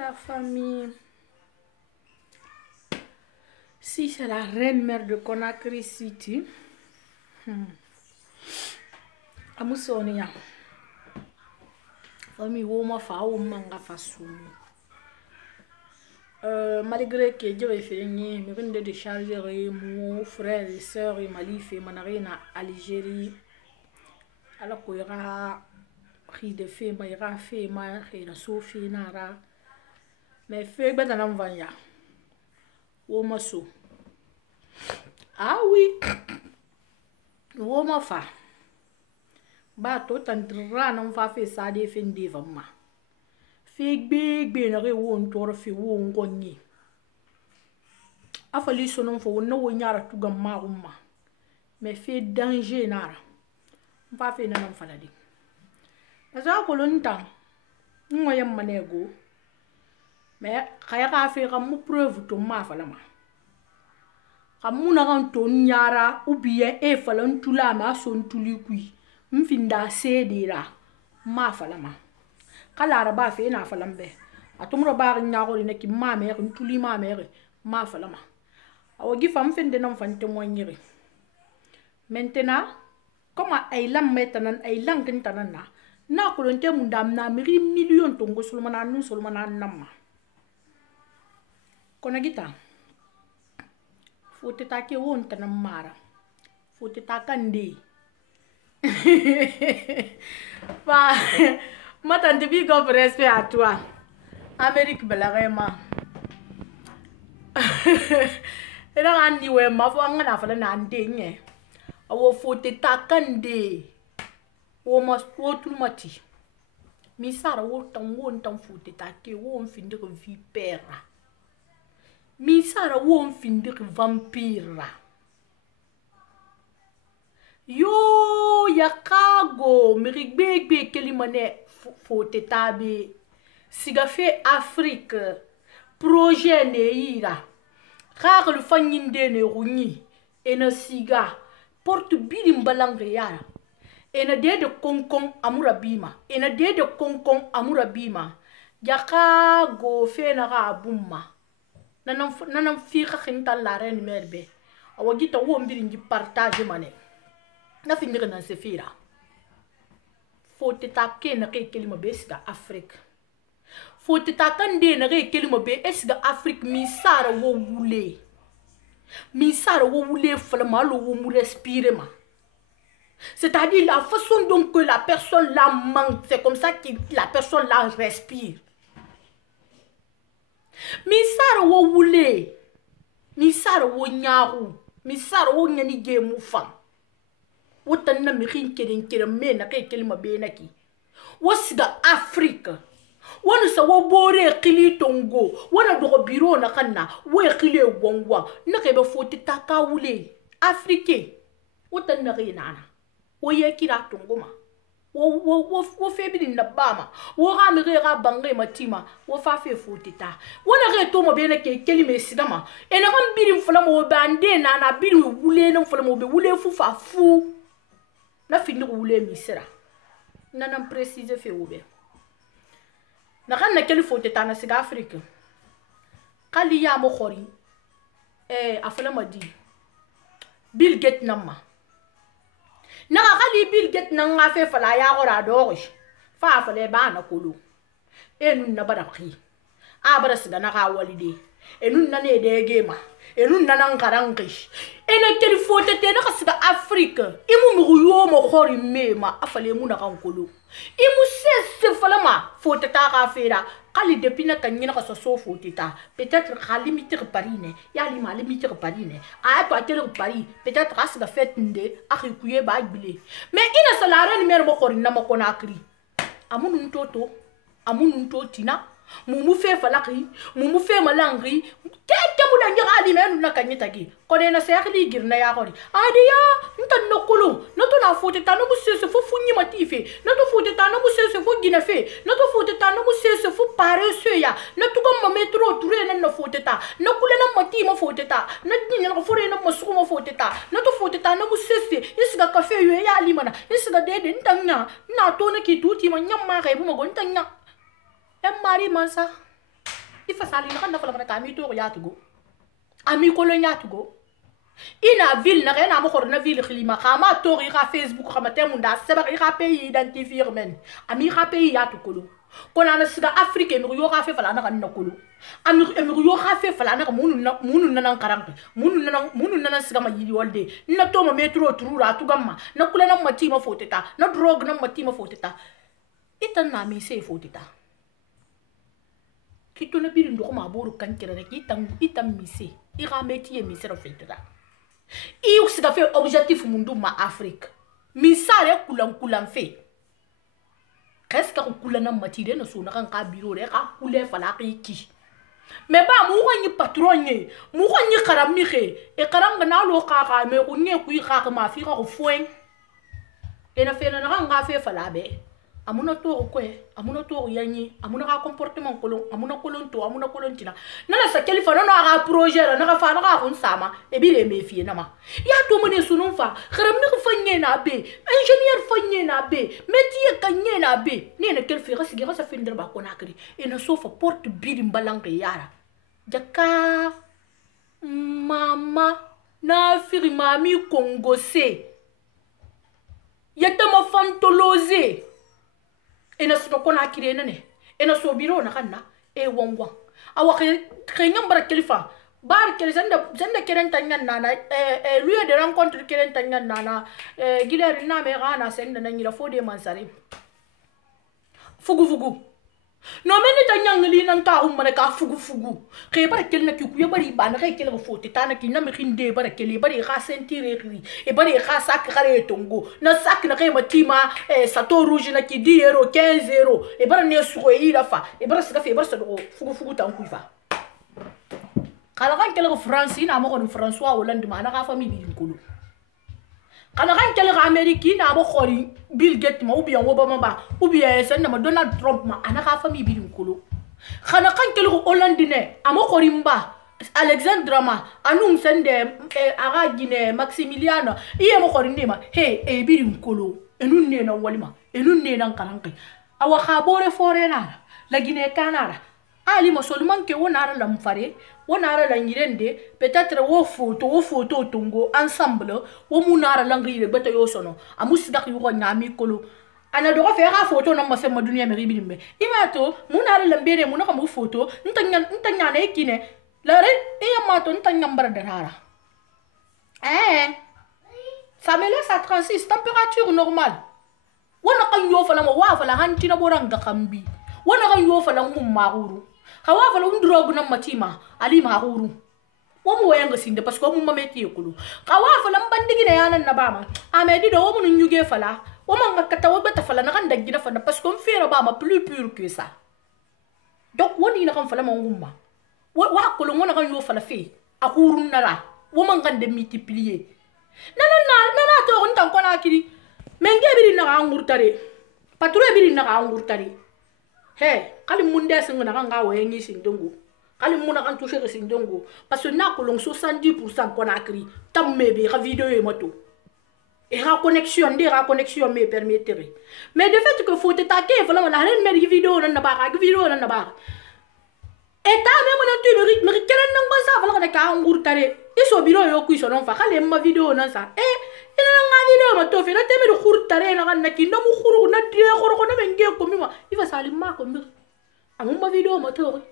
la famille. Si c'est la reine mère de Conakry City. Amusonia. Famille woma fa o manga fasu. Malgré que Dieu est fini, mais rien de décharger mon frère et sœur et malif et manarina Algérie. Alors qu'il y aura de fait, il y aura fait, il y aura Sophie Nara. Mais fait ben dans l'envania. Woma so. Ah oui. Woma fa. Ba to tandra non fa fe sa de fin de vama. Fe big be na re won tor fi won gonyi. Afali sonon fo no wo nyara tu gamma umma. Mais fe danger nara. Fa fe na non fala di. Asa ko lontan. Ngoy manego. Mais kaya ka fe kam preuve to ma fala ma. Kamuna kan to nyara ou bien e fala ntula ma son tuli kui. Mfinda sedira ma falama kala araba fe na falambe atumro ba nyago ni ki ma mere ntuli ma mere ma falama awogi fam fende non fante moñire maintenant comme ay lam metanan ay langin tanana na ko lonte mundam na miri million to ngo sulmana nun sulmana namma konagita fote ta ke won tanam mara fote ta kande Bah, ma tante big up respect à toi. Amérique belarema. Et là on dit ouais ma foi on a fait la ndenge. Awo fote takande. Wo mas wo tout mati. Mi sara wo tan fote take wo fin de vipera. Mi sara wo fin de vampire. Yo yakago mirigbe kelimane fote tabe siga fe Afrique projet ne ira kar le fanyinde ne runi ena siga porte bidim balange yara ena de konkon amura bima ena de konkon amura bima yakago fe na abumma nanam fi khinta la reine merbe awagita wo mbiri nji partage mane na finir na sefira fote ta ke na ke kelima be siga Afrique fote ta kande na ke kelima be esiga Afrique mi sara wo wule fala lo wo mu respirer ma c'est-à-dire la façon dont que la personne la manque c'est comme ça que la personne la respire mi sara wo wule mi sara wo nyaaru mi sara wo nyani ge mu fam wotan na mirin keren me na kai kelima be naki wasiga Afrique wonu sa wo bore khili tongo wona do biro na kanna wo khile wongwa na kai be foti takawule Afrique wotan na rinana wo ye kira tongo ma wo febi na bama wo ga mi ga bangai matima wo fa fe foti ta wona ga to mo be na kai kelima sigama ena ngam birim fula mo bande na birim wule na fula mo be wule fu fa fu na fini wule misera nanam préciser fe oube na kan na keli fote ta na siga Afrique kali ya mo khori afala madi Bill Gates namma na kali Bill Gates na nga fe fala ya gora doge fa afale ba na kulu nun na bada khi abara siga na ka walide nun na ne de gema nun na nan karangish ena keli fote te na kasiga Afrique imu muyo mo khori mema afale mu na kankolo imu sese falama fote ta ka fera kali depuis na kanyina ka so fote ta peut-être khali mitir parine ya li mali mitir parine a to atel pari peut-être kasiga fetinde akhi kuye ba gbile mais ina salare ni mer mo khori na mo Conakry amunun toto tina mumu fe falaki mumu fe malangri tete mula ngali men na kanyita gi kone na sekli girna ya kori adiya ntan nokolo noto na fote ta no musese fo funyi matife noto fote ta no musese fo gina fe noto fote ta no musese fo paresse ya noto ko metro touré na fote ta nokule na mati mo fote ta na dinya ko fore na masuko mo fote ta noto fote ta no musese isiga cafe yo ya limana isiga dede ntanya na to na ki tuti ma nyamma kai bu mo ntanya mari mansa ifa sali na kan na fala ka mi to ya tugo ami kolon ya tugo ina ville na rena mo khorna ville khilima khama to ri ka Facebook khama temunda seba ri ka pays identifier men ami ka pays ya tukulu kona na siga Afrique mi yo ka fe fala na kan nakulu ami yo ka fe fala na munu na karang munu na siga ma yiri wolde na to ma metro turura tu gamma na kula na mati ma foteta na drug na mati ma foteta itan na mi se foteta kito na birin do ma boru kan kira ne itan mi se I ga meti mi se ro feteta I siga fe objectif mundu ma Afrique mi sare kulan fe qu'est-ce que kula na matire na so na kan ka biro re ka kule fala ki mais ba mu ko ni patron ni mu ko ni karam mi xe e karam na lo ka me ko ni ku ka ma fi ka ko foen e na fe na nga fe fala be amuna to ko amuna to yanyi amuna ka comportement kolon amuna kolon to amuna kolon tina nana sa kelifa na ga projet na ga fa na ga kun sama e bi le me fi na ma ya to mene sunun fa karam mi ko fanye na be ingénieur fanye na be métier kanye na be ni na kel fi ga sigi ga sa fin ba ko na kri e na so fa porte biri mbalang yara jaka mama na firi mami kongose yata ma fantolose ena so ko na kire nene ena so biro na kanna e wongwa awa khengam bara kelifa bar kel zanda keren tanyan nana lieu de rencontre keren tanyan nana giler na me gana senda na ngira fode mansari fugu no meni tanyang li nan ta umma ka fugu ke bara kel na ki ku bari ba na kel ga fote tana ki na me khinde bara kel bari ga sentire ri e bari ga sak gare tongo na sak na ke matima sato rouge na ki 10 euro 15 euro e bara ne suko yi la fa e bara sika fe bara so fugu tan ku fa kala kan kel ga France na mo ko François Hollande ma na ga famille bi ko kana kan kel ga Amerique na mo khori Bill Gates ma ou bien Obama ba ou bien sen na Donald Trump ma ana ka famille bi ko kana kan kel ga Hollande ne amo khori mba Alexandre ma anum sende aga Guinée Maximiliano iye mo khori ndima he e bi ko enun ne na walima enun ne nan kalanki awa khabore foreigner la Guinée kanara ali mo seulement ke wonara lam fare wonara la ngirende peut-être wo photo tongo ensemble wo munara la ngire beta yo sono amusidak yu ko nyami kolo ana do fa ga photo na mase ma dunia meri bilimbe imato munara la mbere munaka mu photo ntanya na ekine la re e mato ntanya mbara darara ça me laisse à 36 température normale wona kan yo fala mo wa fala hantina boranga kambi wona kan yo fala ngum maguru hawa fala undrogu na matima ali maguru wo mo yanga sinde parce que mo mameti yekulu hawa fala mbandigi na yanan na bama amedi do wo mun nyuge fala wo manga kata wo beta fala na kan dagina fala parce que on fera bama plus pur que ça donc woni na kan fala mangumma wa ko lo ngona kan yo fala fe akurun nara wo manga de multiplier nana to on tan kona kiri menge biri na angurtare patrouille biri na angurtare he kali munde singona kanga wengi sindongo kali muna kan toucher sindongo parce que na ko long 70% kona kiri tamme be ga vidéo e moto et la connexion me permettrait mais de fait que faut t'attaquer voilà la ren me vidéo na ba ga vidéo na ba et ta même na tu me keren nang ba sa voilà ka angurtare iso biro yo ku iso non fa kali ma vidéo na sa ina nga video ma to fe na teme do khurtare na kan ki ndamu khuru na die khoro ko na menge ko mima ifa salima ko mi amu ma video ma to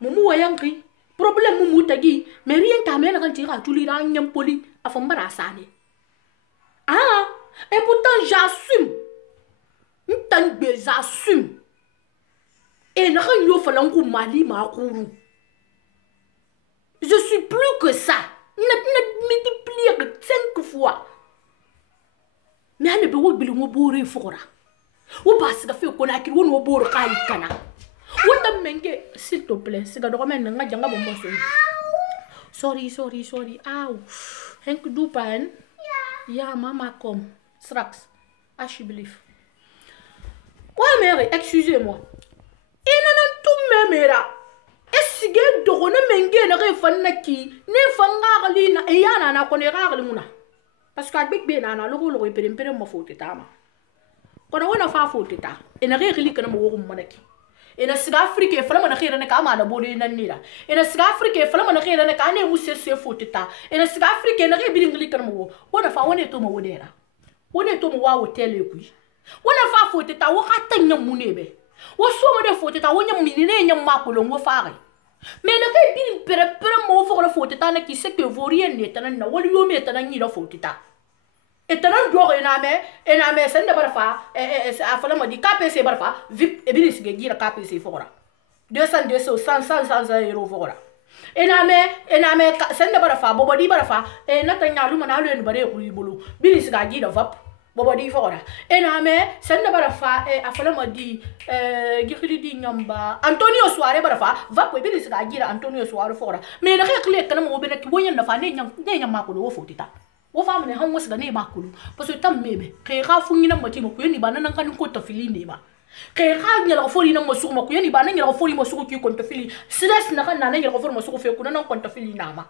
mumu wayangi problème mumu tagi mais rien ta me na kan tira tuli ra nyam poli afamba rasane et pourtant j'assume j'assume et na kan yo fa langu mali ma khuru je suis plus que ça ne multiplier 5 fois mais ane be wo bilu ngo bore fora wo bas ga fe ko na kiri wo bore kai kana wo tam menge s'il te plaît siga do men nga janga bombo sorry au henk du pan ya mama kom straks I believe ouais mère excusez-moi ina non tout mera esige do na menge na re fanaki ne fanga ali na yana na ko ne ga ali muna parce que avec bien ana logo pere mo fote tama kono wona fa fote ta ena re ri kana mo wo manaki ina siga afrique fala mana khira ne ka ma na bore nan nira ina siga afrique fala mana khira ne ka ne musse se fotita ina siga afrique na ke biringli kan mo wona fa wona to mo wodera wona to mo wa hotel ku wona fa fotita wo ka tanya munebe wo so mo de fotita wo nyam minine nyam makolo wo faare mais na ke birin pere mo fo ko fotita na ki se que vorien ne tanan na woli yo me tanan ni la fotita etanan dogo ename sende barfa afala mo di KPC barfa vip e binis ge gira KPC fora 200 100 euro fora ename sende barfa bobo di barfa na tanya lu mana lu en bare ku yibulu binis ga gira vap bobo di fora ename sende barfa afala mo di gikili di nyamba Antonio Soare barfa vap e binis ga gira Antonio Soare fora mais na kle kana mo bena ki wonya na fa ne nyam makolo wo fotita wo fam ne han wasa ne makulu parce que tam mebe ke ga funyi na mati mo ku ni bana nan kan ko to fili ne ba ke ga nyala fori na mo su mo ku ni bana nyala fori mo su ku ko to fili stress na kan na nyala fori mo su ku fe ku nan ko to fili na ma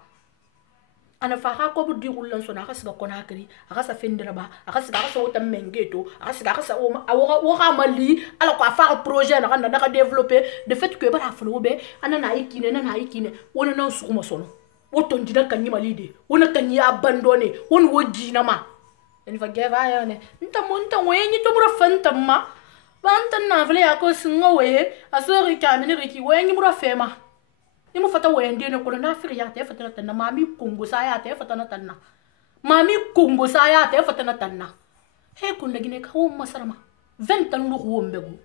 ana fa ga ko bu di gullan so na ga siga kona kri aga sa fendira ba aga siga ga so tam mengeto aga siga ga sa o ga mali ala ko fa projet na kan na ga développer de fait que ba ra flo be ana na ikine wona na su mo sono woto njida kanyi malide wona kanyi abandone won woji na ma en fa geva ya ne nta wenyi to bura fanta ma banta na vle ya ko singo we asori ka mini riki wenyi bura fema ni mo fata wende ne ko na afri ya te fata na mami kongo sa ya te fata na tanna mami kongo sa ya te fata na tanna he kun la Guinée ka wo masarama 20 ans lu wombego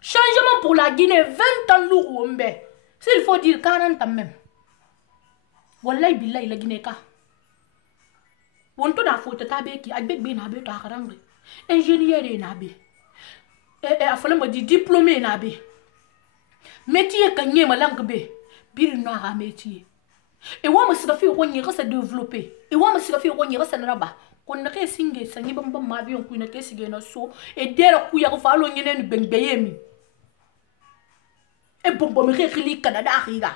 changement pour la Guinée 20 ans lu wombe s'il faut dire 40 ans même wallahi billahi la Guinée ka wonto na foto tabeki agbegbe na be to akarangle ingénieur na be afala mo di diplômé na be métier ka nyema langue be bir no ha métier e wa masika fi wonyi ka sa développer e wa masika fi wonyi ka sa raba kon na ke singe sangi bamba ma bi on ku na ke sige na so e dera ku ya ko fa lo nyene ni bengbeyemi e bombo me khili Canada akhiga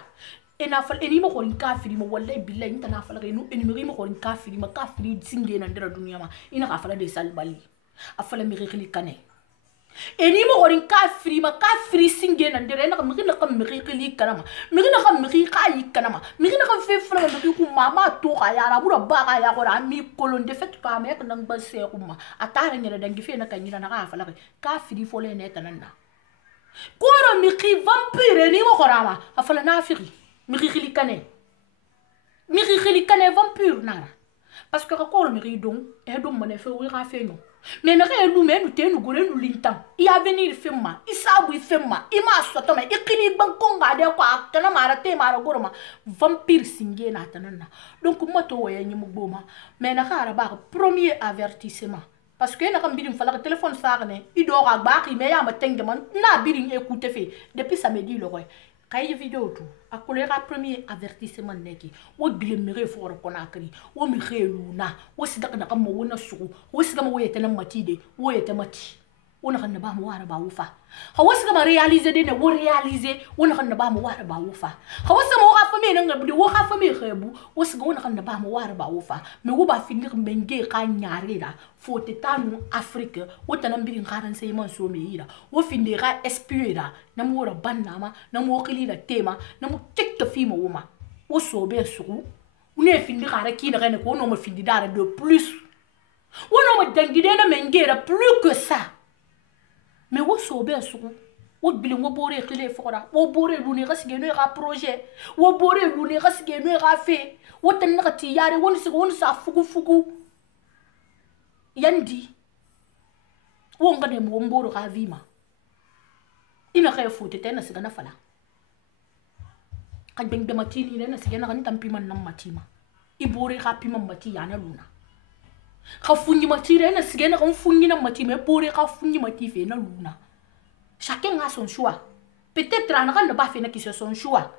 ena fal eni mo ko kafiri mo wallahi billahi inta na fal renu eni mo ko kafiri ma kafiri singe na ndera dunya ma ina ka fala de salbali afala mi khili kane eni mo ko kafiri ma kafiri singe na ndera na mi khili kanama mi khili kanama mi khili fe fala mi ku mama to ka ya rabura ba ka ya ko ra mi kolon de fait ka me ka nang ba se ko ma atara nyela dangi fe na kanyina na ka fala kafiri fole ne tanana ko ro mi khi vampire ni mo ko rama afala na afiri miri kane vampire nara parce que ko miri don e don mane fe wi ra fe no mais na re lu me nu te nu gore nu lintan i a venir femma i sabu i femma i ma soto me ikini bankonga de ko akana mara te mara goroma vampire singe na tanana donc moto woye nyi mugoma mais na khara ba premier avertissement parce que na kam bidim fala téléphone sarne i do ga ba ki me ya ma tenge man na bidim écouter fe depuis samedi le roy kay vidéo tout akolera premier avertissement neki wo glemere foro konakri wo mi xeluna wo sidaka na kam wona suku wo sidaka mo yete na matide wo yete mati wona kan ba mo wara ba wufa ha wo sidaka réaliser de ne wo réaliser wona kan ba mo wara ba wufa ha wo sama wo fa me nga bi wo fa me xebu wo sidaka wona kan ba mo wara ba wufa me wo ba finir mbenge ka nyaarira fote tanu Afrique wo tanam bi ngaran sey man so me yira wo findira espiera na mo ra banama na mo khilila tema na mo tikto fi mo woma wo so be suru une findira ra ki na ko no mo findira de plus wo no mo dangide na mengera plus que ça mais wo so be suru wo bili wo bore khile fora wo bore lu ni gasige no ra projet wo bore lu ni gasige no ra fe wo tan na ti yare won sa fugu yandi wo ngane mo mboro ka vima ina kay fote tena sigana fala kan beng de matini na sigana kan tampi man nam matima ibore ka pima mati yana luna ka funyi matire na sigana kan funyi na matima bore ka funyi matife na luna chacun a son choix peut-être an kan ba fe na ki son choix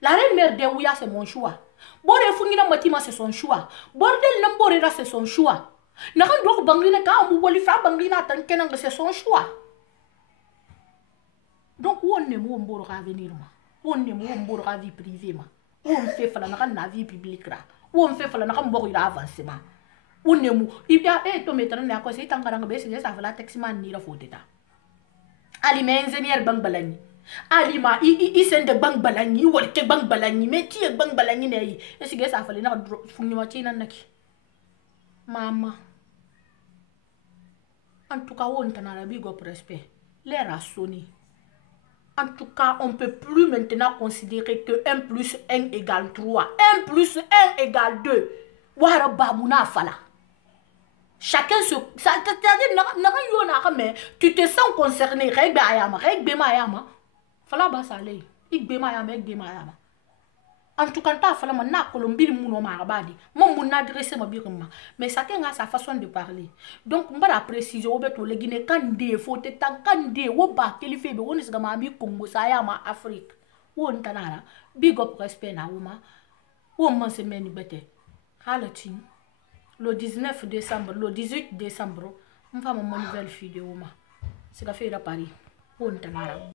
la reine mère de Ouya c'est mon choix bore funyi na matima c'est son choix bordel na bore ra c'est son choix na kan do banglina ka mu woli fa banglina tan kenan c'est son choix donc on ne mo mboro ka venir ma on ne mo mboro ka vie privée ma on fait fala na kan na vie publique ra on fait fala na kan mboro ira avancement on ne mo ibia to metana na ko se tangara ngabe se sa fala taxi man ni ra foteta Ali me ingénieur bang balani. Ali ma i sende bang balani wolte bang balani me ti bang balani ne e sige sa fale na funni ma tina naki. Mama. En tout cas, on t'en a big up respect. L'air a sonné. En tout cas, on ne peut plus maintenant considérer que 1 plus 1 égale 3. 1 plus 1 égale 2. Wara babouna fala. Chacun se... C'est-à-dire, tu te sens concerné. Règle ayama, règle ayama. Fala basa lay. Ik bema ayama, ik bema ayama. En tout cas, ta fala na Colombie mouno marabadi. Mon moun adressé ma birima. Mais chacun a sa façon de parler. Donc, on va préciser au beto le Guinée kande faut te tan kande wo ba kelife be wonis gama bi Congo sayama Afrique. Wo ntanara big up respect na wuma. Wo man se meni bete. Halatin. Le 19 décembre, le 18 décembre, on va mon nouvelle vidéo ma. C'est la fête à Paris. Wo ntanara.